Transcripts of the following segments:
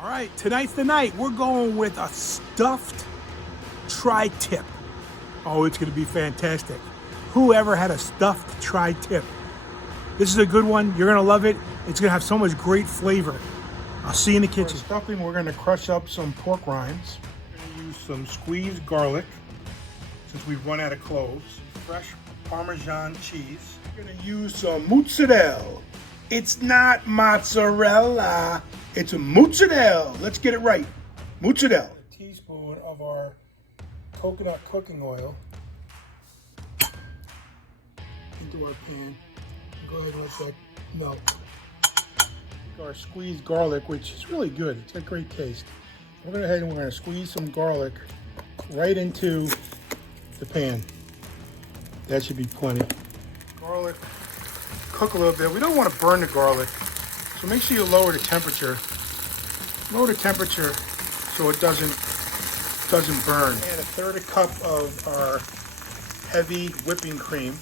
All right, tonight's the night. We're going with a stuffed tri-tip. Oh, it's gonna be fantastic. Whoever had a stuffed tri-tip? This is a good one. You're gonna love it. It's gonna have so much great flavor. I'll see you in the kitchen. For stuffing, we're gonna crush up some pork rinds. We're gonna use some squeezed garlic, since we've run out of cloves. Fresh Parmesan cheese. We're gonna use some mozzarella. It's not mozzarella, it's a mozzarella. Let's get it right. Mozzarella. A teaspoon of our coconut cooking oil into our pan. Go ahead and let that melt. Our squeezed garlic, which is really good. It's got great taste. We're going to go ahead and we're going to squeeze some garlic right into the pan. That should be plenty. Garlic, cook a little bit. We don't want to burn the garlic, so make sure you lower the temperature. Lower the temperature so it doesn't burn. Add a third cup of our heavy whipping cream.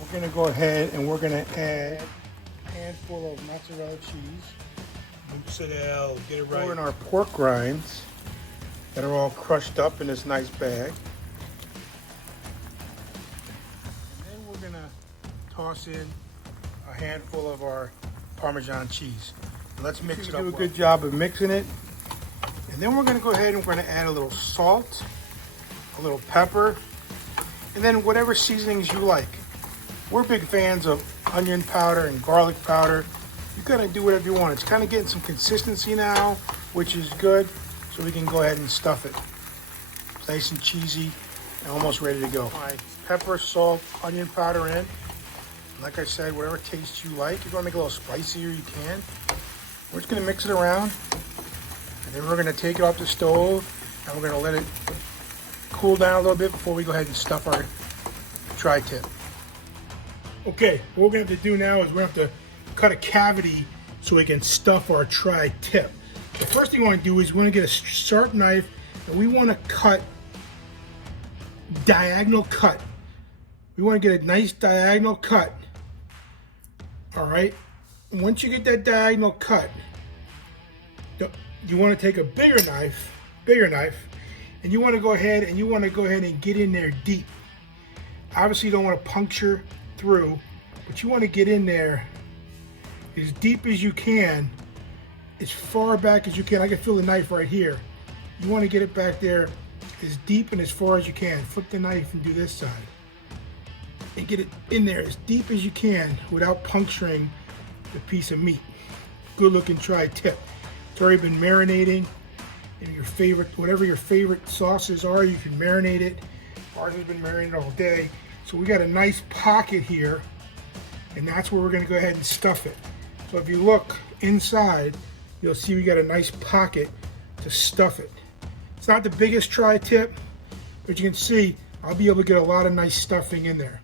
We're going to go ahead and we're going to add a handful of mozzarella cheese. Mozzarella, get it right. Pour in our pork rinds that are all crushed up in this nice bag. And then we're going to toss in a handful of our Parmesan cheese. And let's mix it up. Do a good job of mixing it. And then we're going to go ahead and we're going to add a little salt, a little pepper, and then whatever seasonings you like. We're big fans of onion powder and garlic powder. You gotta do whatever you want. It's kind of getting some consistency now, which is good. So we can go ahead and stuff it. It's nice and cheesy and almost ready to go. My pepper, salt, onion powder in. Like I said, whatever taste you like. If you want to make it a little spicier, you can. We're just gonna mix it around. And then we're gonna take it off the stove and we're gonna let it cool down a little bit before we go ahead and stuff our tri-tip. Okay, what we're going to have to do now is we're going to have to cut a cavity so we can stuff our tri-tip. The first thing we want to do is we want to get a sharp knife and we want to cut diagonal cut. We want to get a nice diagonal cut. All right. And once you get that diagonal cut, you want to take a bigger knife, and you want to go ahead and get in there deep. Obviously, you don't want to puncture through, but you want to get in there as deep as you can, as far back as you can. I can feel the knife right here. You want to get it back there as deep and as far as you can. Flip the knife and do this side. And get it in there as deep as you can without puncturing the piece of meat. Good looking tri-tip. It's already been marinating in your favorite, whatever your favorite sauces are, you can marinate it. Ours has been marinated all day. So we got a nice pocket here, and that's where we're going to go ahead and stuff it. So if you look inside, you'll see we got a nice pocket to stuff it. It's not the biggest tri-tip, but you can see I'll be able to get a lot of nice stuffing in there.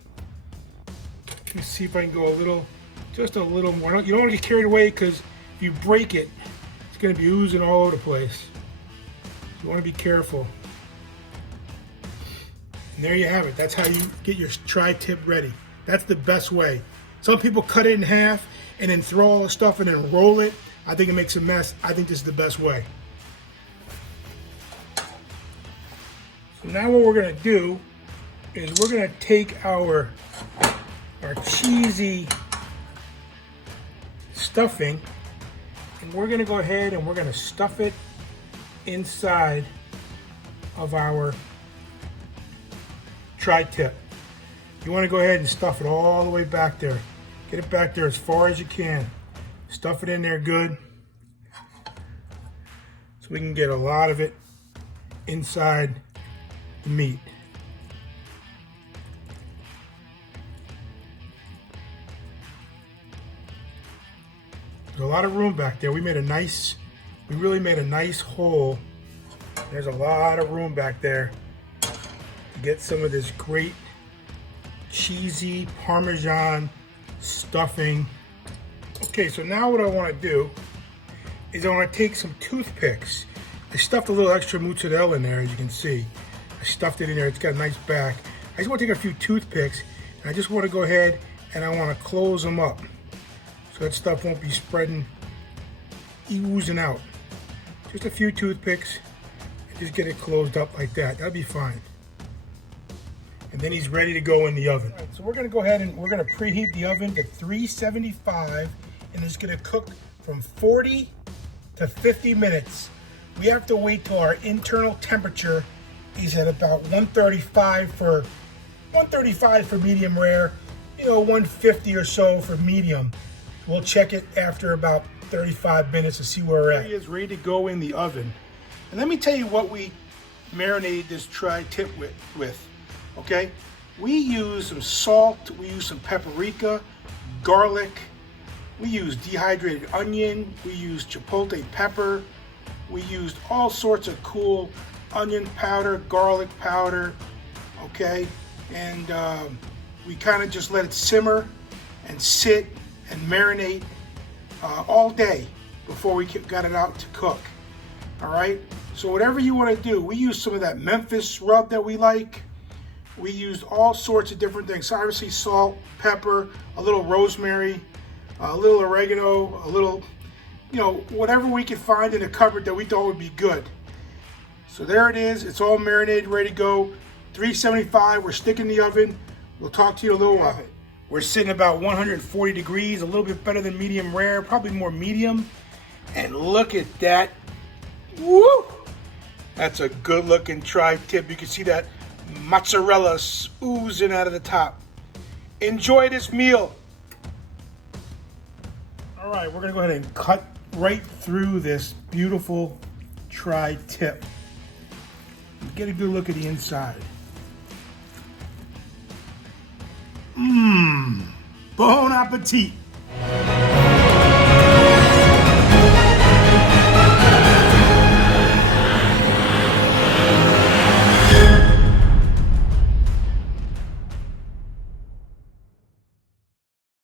Let me see if I can go just a little more. You don't want to get carried away because if you break it, it's going to be oozing all over the place. You want to be careful. And there you have it. That's how you get your tri-tip ready. That's the best way. Some people cut it in half and then throw all the stuff and then roll it. I think it makes a mess. I think this is the best way. So now what we're going to do is we're going to take our cheesy stuffing and we're going to go ahead and we're going to stuff it inside of our tri-tip. You want to go ahead and stuff it all the way back there. Get it back there as far as you can. Stuff it in there good so we can get a lot of it inside the meat. There's a lot of room back there. We really made a nice hole. There's a lot of room back there to get some of this great cheesy Parmesan stuffing. Okay, so now what I want to do is I want to take some toothpicks. I stuffed a little extra mozzarella in there, as you can see. I stuffed it in there. It's got a nice back. I just want to take a few toothpicks, and I just want to go ahead and I want to close them up so that stuff won't be spreading, oozing out. Just a few toothpicks, and just get it closed up like that. That'd be fine. And then he's ready to go in the oven. All right, so we're gonna go ahead and we're gonna preheat the oven to 375, and it's gonna cook from 40 to 50 minutes. We have to wait till our internal temperature is at about 135 for medium rare, 150 or so for medium. We'll check it after about 35 minutes to see where we're at. It is ready to go in the oven. And let me tell you what we marinated this tri-tip with, okay? We use some salt, we use some paprika, garlic, we use dehydrated onion, we use chipotle pepper, we used all sorts of cool onion powder, garlic powder, okay? And we kind of just let it simmer and sit and marinate all day before we got it out to cook. All right, so whatever you want to do, we use some of that Memphis rub that we like. We used all sorts of different things. So obviously salt, pepper, a little rosemary, a little oregano, a little, whatever we could find in the cupboard that we thought would be good. So there it is. It's all marinated, ready to go. 375. We're sticking in the oven. We'll talk to you in a little while. We're sitting about 140 degrees, a little bit better than medium rare, probably more medium. And look at that. Woo! That's a good looking tri-tip. You can see that mozzarella oozing out of the top. Enjoy this meal. All right, we're gonna go ahead and cut right through this beautiful tri-tip. Get a good look at the inside. Bon appetit.